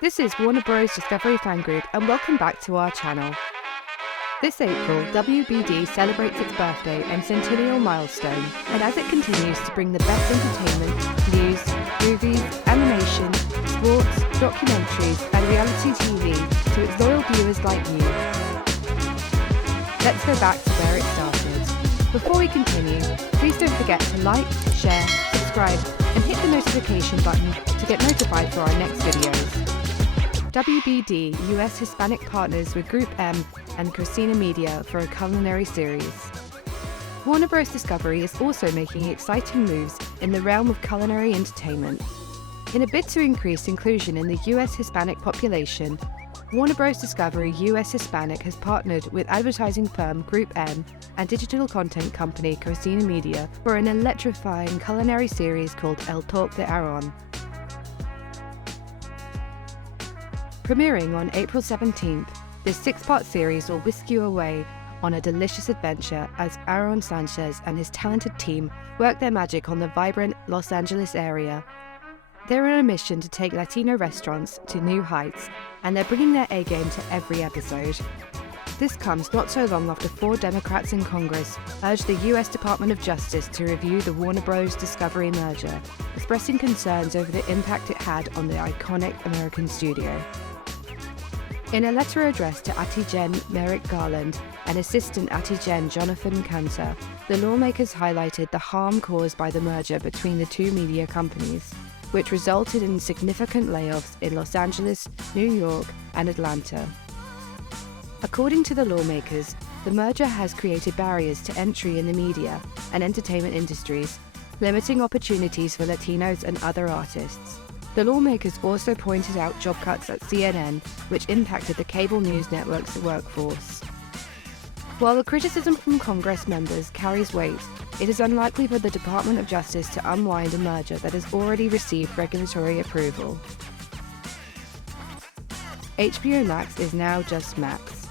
This is Warner Bros. Discovery Fan Group, and welcome back to our channel. This April, WBD celebrates its birthday and centennial milestone, and as it continues to bring the best entertainment, news, movies, animation, sports, documentaries, and reality TV to its loyal viewers like you. Let's go back to where it started. Before we continue, please don't forget to like, share, subscribe, and hit the notification button to get notified for our next videos. WBD US Hispanic partners with Group M and Cristina Media for a culinary series. Warner Bros. Discovery is also making exciting moves in the realm of culinary entertainment. In a bid to increase inclusion in the US Hispanic population, Warner Bros. Discovery US Hispanic has partnered with advertising firm Group M and digital content company Cristina Media for an electrifying culinary series called El Toque de Aaron. Premiering on April 17th, this 6-part series will whisk you away on a delicious adventure as Aaron Sanchez and his talented team work their magic on the vibrant Los Angeles area. They're on a mission to take Latino restaurants to new heights, and they're bringing their A-game to every episode. This comes not so long after 4 Democrats in Congress urged the U.S. Department of Justice to review the Warner Bros. Discovery merger, expressing concerns over the impact it had on the iconic American studio. In a letter addressed to Atijen Merrick Garland and Assistant Atijen Jonathan Cantor, the lawmakers highlighted the harm caused by the merger between the two media companies, which resulted in significant layoffs in Los Angeles, New York, and Atlanta. According to the lawmakers, the merger has created barriers to entry in the media and entertainment industries, limiting opportunities for Latinos and other artists. The lawmakers also pointed out job cuts at CNN, which impacted the cable news network's workforce. While the criticism from Congress members carries weight, it is unlikely for the Department of Justice to unwind a merger that has already received regulatory approval. HBO Max is now just Max.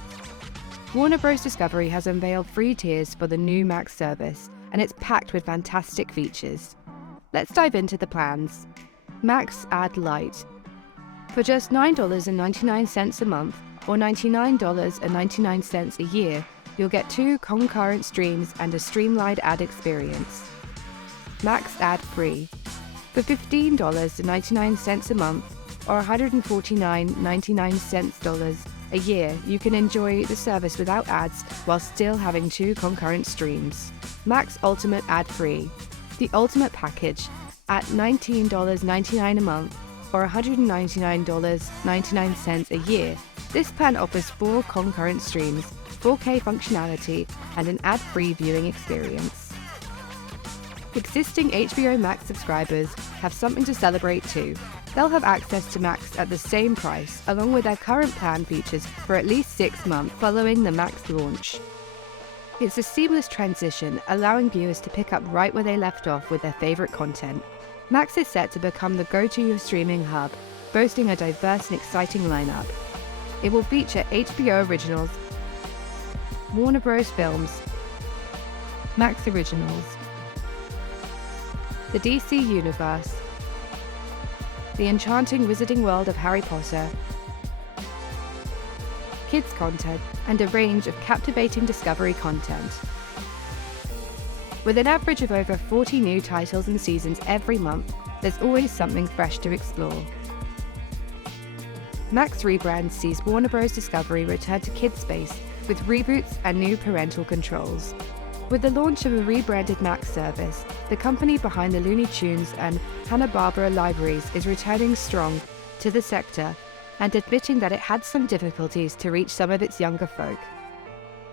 Warner Bros. Discovery has unveiled free tiers for the new Max service, and it's packed with fantastic features. Let's dive into the plans. Max Ad Lite. For just $9.99 a month, or $99.99 a year, you'll get 2 concurrent streams and a streamlined ad experience. Max Ad Free. For $15.99 a month, or $149.99 a year, you can enjoy the service without ads while still having 2 concurrent streams. Max Ultimate Ad Free. The Ultimate Package. At $19.99 a month, or $199.99 a year, this plan offers 4 concurrent streams, 4K functionality, and an ad-free viewing experience. Existing HBO Max subscribers have something to celebrate too. They'll have access to Max at the same price, along with their current plan features for at least 6 months following the Max launch. It's a seamless transition, allowing viewers to pick up right where they left off with their favorite content. Max is set to become the go-to streaming hub, boasting a diverse and exciting lineup. It will feature HBO Originals, Warner Bros. Films, Max Originals, the DC Universe, the enchanting Wizarding World of Harry Potter, kids content, and a range of captivating Discovery content. With an average of over 40 new titles and seasons every month, there's always something fresh to explore. Max rebrand sees Warner Bros. Discovery return to kids space with reboots and new parental controls. With the launch of a rebranded Max service, the company behind the Looney Tunes and Hanna-Barbera libraries is returning strong to the sector and admitting that it had some difficulties to reach some of its younger folk.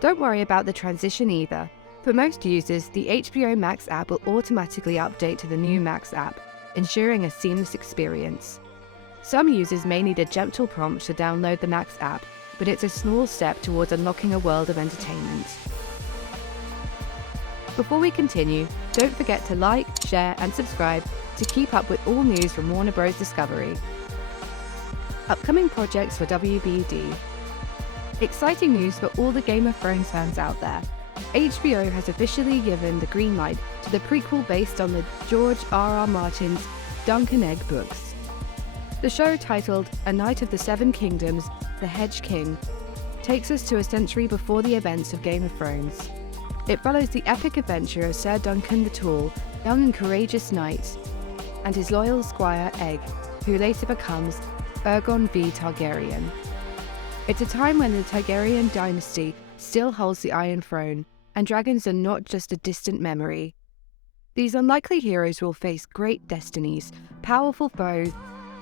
Don't worry about the transition either. For most users, the HBO Max app will automatically update to the new Max app, ensuring a seamless experience. Some users may need a gentle prompt to download the Max app, but it's a small step towards unlocking a world of entertainment. Before we continue, don't forget to like, share, and subscribe to keep up with all news from Warner Bros. Discovery. Upcoming projects for WBD. Exciting news for all the Game of Thrones fans out there. HBO has officially given the green light to the prequel based on the George R.R. Martin's Dunk and Egg books. The show, titled A Knight of the Seven Kingdoms, The Hedge King, takes us to a century before the events of Game of Thrones. It follows the epic adventure of Sir Duncan the Tall, young and courageous knight, and his loyal squire Egg, who later becomes Aegon V. Targaryen. It's a time when the Targaryen dynasty still holds the Iron Throne, and dragons are not just a distant memory. These unlikely heroes will face great destinies, powerful foes,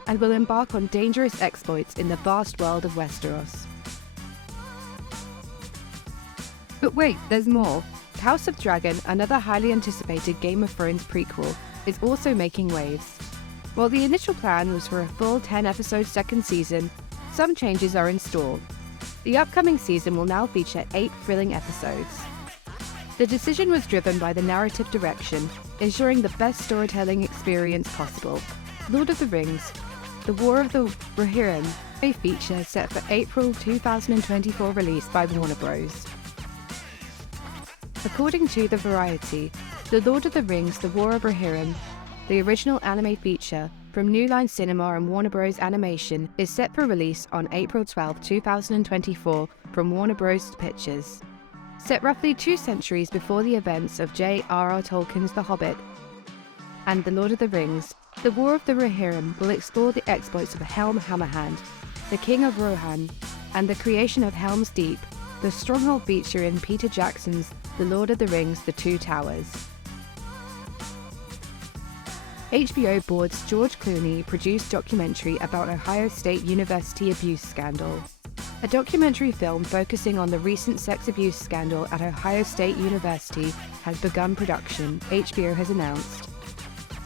and will embark on dangerous exploits in the vast world of Westeros. But wait, there's more. House of Dragon, another highly anticipated Game of Thrones prequel, is also making waves. While the initial plan was for a full 10-episode second season, some changes are in store. The upcoming season will now feature 8 thrilling episodes. The decision was driven by the narrative direction, ensuring the best storytelling experience possible. Lord of the Rings, The War of the Rohirrim, a feature set for April 2024 release by Warner Bros. According to The Variety, The Lord of the Rings, The War of Rohirrim, the original anime feature from New Line Cinema and Warner Bros. Animation, is set for release on April 12, 2024 from Warner Bros. Pictures. Set roughly 2 centuries before the events of J.R.R. Tolkien's The Hobbit and The Lord of the Rings, The War of the Rohirrim will explore the exploits of Helm Hammerhand, the King of Rohan, and the creation of Helm's Deep, the stronghold feature in Peter Jackson's The Lord of the Rings: The Two Towers. HBO Board's George Clooney produced documentary about Ohio State University abuse scandal. A documentary film focusing on the recent sex abuse scandal at Ohio State University has begun production, HBO has announced.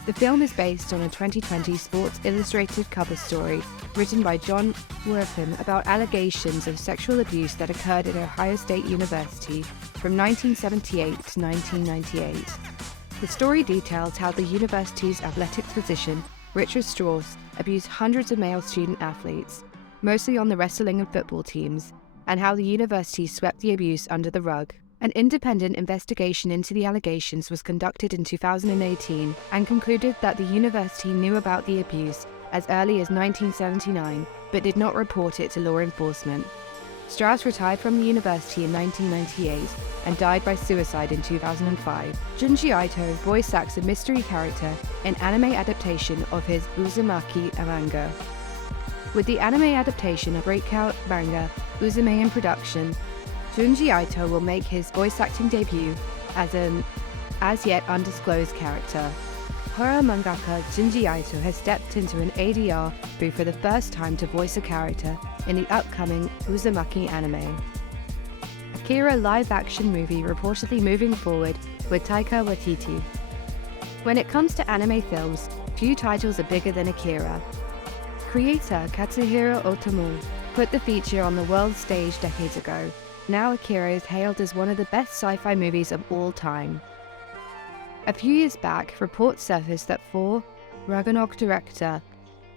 The film is based on a 2020 Sports Illustrated cover story written by John Wortham about allegations of sexual abuse that occurred at Ohio State University from 1978 to 1998. The story details how the university's athletics physician, Richard Strauss, abused hundreds of male student athletes, mostly on the wrestling and football teams, and how the university swept the abuse under the rug. An independent investigation into the allegations was conducted in 2018 and concluded that the university knew about the abuse as early as 1979, but did not report it to law enforcement. Strauss retired from the university in 1998 and died by suicide in 2005. Junji Ito voice acts a mystery character in anime adaptation of his Uzumaki manga. With the anime adaptation of breakout manga Uzume in production, Junji Ito will make his voice acting debut as an as-yet undisclosed character. Horror mangaka Junji Ito has stepped into an ADR booth for the first time to voice a character in the upcoming Uzumaki anime. Akira live-action movie reportedly moving forward with Taika Waititi. When it comes to anime films, few titles are bigger than Akira. Creator Katsuhiro Otomo put the feature on the world stage decades ago. Now Akira is hailed as one of the best sci-fi movies of all time. A few years back, reports surfaced that Thor Ragnarok director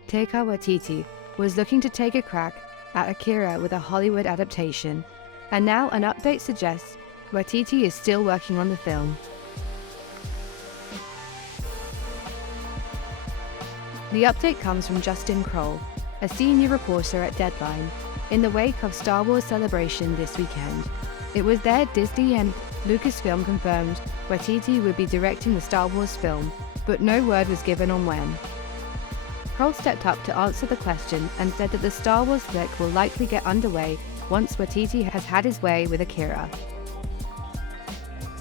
Taika Waititi was looking to take a crack at Akira with a Hollywood adaptation, and now an update suggests Waititi is still working on the film. The update comes from Justin Kroll, a senior reporter at Deadline, in the wake of Star Wars Celebration this weekend. It was there Disney and Lucasfilm confirmed Waititi would be directing the Star Wars film, but no word was given on when. Kroll stepped up to answer the question and said that the Star Wars flick will likely get underway once Waititi has had his way with Akira.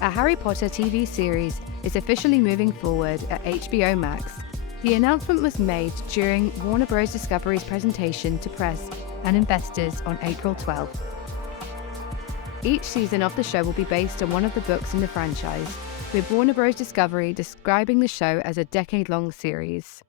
A Harry Potter TV series is officially moving forward at HBO Max. The announcement was made during Warner Bros. Discovery's presentation to press and investors on April 12th. Each season of the show will be based on one of the books in the franchise, with Warner Bros. Discovery describing the show as a decade-long series.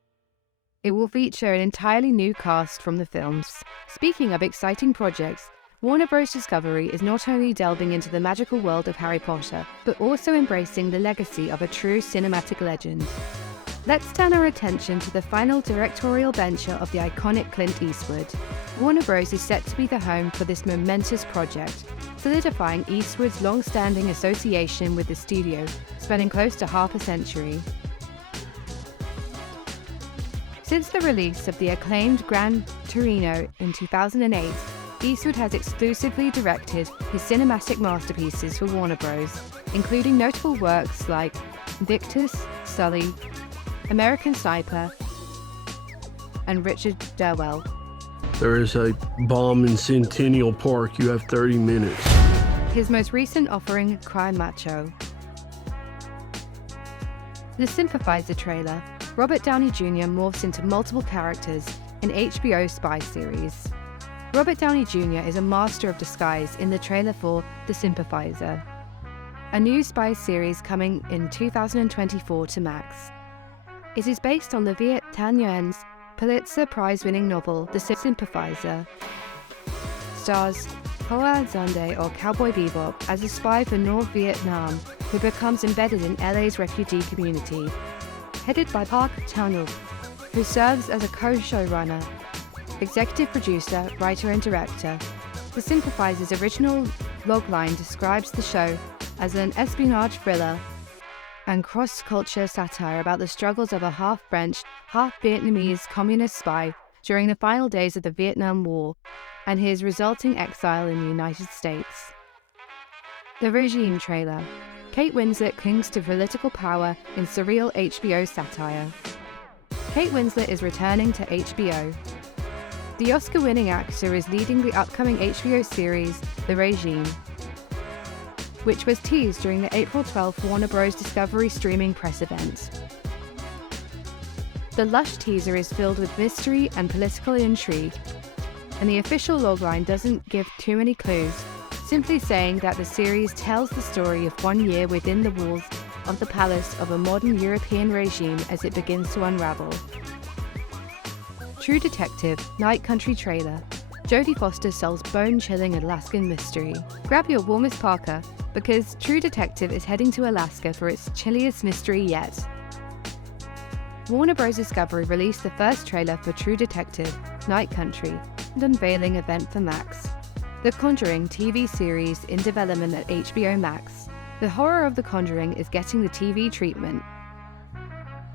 It will feature an entirely new cast from the films. Speaking of exciting projects, Warner Bros. Discovery is not only delving into the magical world of Harry Potter, but also embracing the legacy of a true cinematic legend. Let's turn our attention to the final directorial venture of the iconic Clint Eastwood. Warner Bros. Is set to be the home for this momentous project, solidifying Eastwood's long-standing association with the studio, spanning close to half a century. Since the release of the acclaimed Gran Torino in 2008, Eastwood has exclusively directed his cinematic masterpieces for Warner Bros., including notable works like Invictus, Sully, American Sniper, and Richard Derwell. There is a bomb in Centennial Park. You have 30 minutes. His most recent offering, Crime Macho. The Sympathizer trailer, Robert Downey Jr. morphs into multiple characters in HBO's spy series. Robert Downey Jr. is a master of disguise in the trailer for The Sympathizer, a new spy series coming in 2024 to Max. It is based on the Viet Thanh Pulitzer Prize-winning novel The Sympathizer. Stars Hoa Zande or Cowboy Bebop as a spy for North Vietnam who becomes embedded in LA's refugee community. Headed by Park Chan-wook, who serves as a co-showrunner, executive producer, writer and director. The Sympathizer's original logline describes the show as an espionage thriller and cross-culture satire about the struggles of a half-French, half-Vietnamese communist spy during the final days of the Vietnam War and his resulting exile in the United States. The Regime trailer. Kate Winslet clings to political power in surreal HBO satire. Kate Winslet is returning to HBO. The Oscar-winning actor is leading the upcoming HBO series, The Regime, which was teased during the April 12th Warner Bros. Discovery streaming press event. The lush teaser is filled with mystery and political intrigue, and the official logline doesn't give too many clues, simply saying that the series tells the story of 1 year within the walls of the palace of a modern European regime as it begins to unravel. True Detective Night Country trailer. Jodie Foster solves bone-chilling Alaskan mystery. Grab your warmest parka, because True Detective is heading to Alaska for its chilliest mystery yet. Warner Bros. Discovery released the first trailer for True Detective Night Country, an unveiling event for Max. The Conjuring TV series in development at HBO Max. The horror of The Conjuring is getting the TV treatment.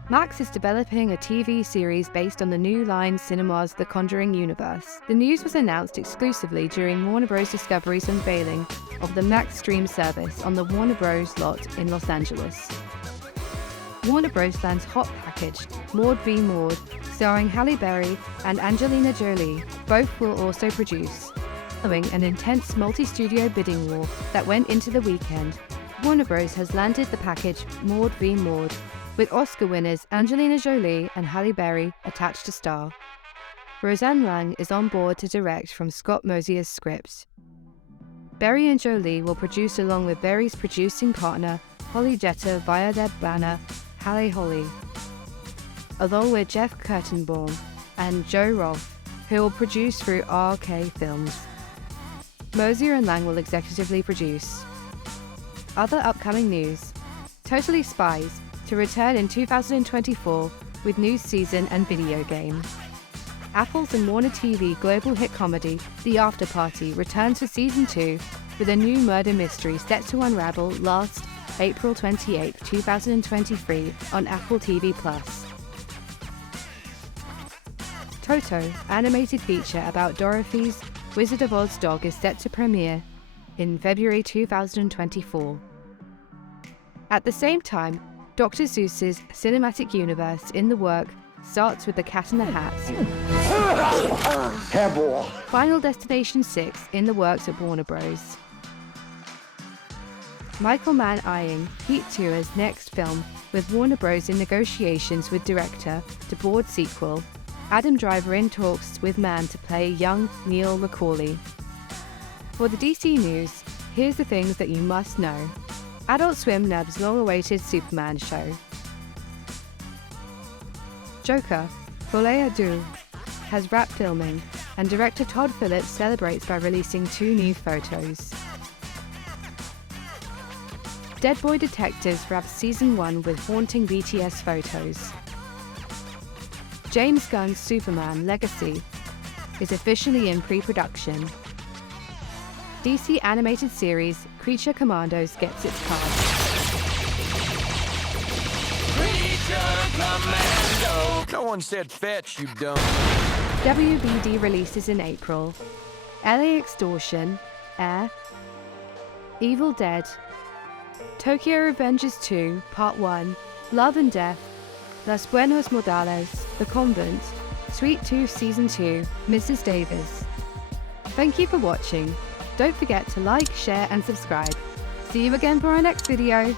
Max is developing a TV series based on the New Line Cinema's The Conjuring universe. The news was announced exclusively during Warner Bros. Discovery's unveiling of the Max stream service on the Warner Bros. Lot in Los Angeles. Warner Bros. Plans hot package, Maud v. Maud, starring Halle Berry and Angelina Jolie. Both will also produce. Following an intense multi-studio bidding war that went into the weekend, Warner Bros. Has landed the package Maud v. Maud, with Oscar winners Angelina Jolie and Halle Berry attached to star. Roseanne Lang is on board to direct from Scott Mosier's script. Berry and Jolie will produce along with Berry's producing partner Holly Jeter via their banner Halle Holly, along with Jeff Kurtenbaum and Joe Roth, who will produce through RK Films. Mosier and Lang will executively produce. Other upcoming news. Totally Spies, to return in 2024 with new season and video game. Apple's and Warner TV global hit comedy The After Party returns for Season 2 with a new murder mystery set to unravel last April 28, 2023 on Apple TV+. Toto, animated feature about Dorothy's Wizard of Oz dog is set to premiere in February 2024. At the same time, Dr. Seuss's cinematic universe in the work starts with The Cat in the Hat. Final Destination 6 in the works at Warner Bros. Michael Mann eyeing Heat 2 as next film, with Warner Bros. In negotiations with director to board sequel. Adam Driver in talks with Mann to play young Neil McCauley. For the DC news, here's the things that you must know. Adult Swim nabs long-awaited Superman show. Joker, Folie à Deux, has wrapped filming, and director Todd Phillips celebrates by releasing 2 new photos. Dead Boy Detectives wraps Season 1 with haunting BTS photos. James Gunn's Superman Legacy is officially in pre-production. DC animated series Creature Commandos gets its cast. Creature Commando No one said fetch, you dumb. WBD releases in April: LA Extortion, Air, Evil Dead, Tokyo Revengers 2, Part 1, Love and Death, Los Buenos Modales, The Convent, Sweet Tooth Season 2, Mrs. Davis. Thank you for watching. Don't forget to like, share and subscribe. See you again for our next video.